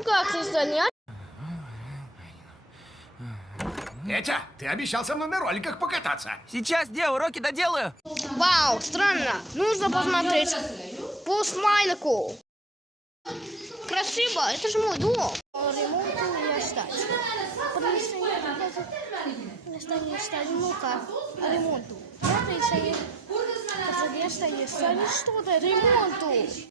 Ну как создание? Петя, ты обещал со мной на роликах покататься. Сейчас, где уроки доделаю? Вау, странно. Нужно посмотреть по смайлику. Красиво, это же мой дом. Ремонт не стать. Ну-ка, ремонту. Что-то ремонту.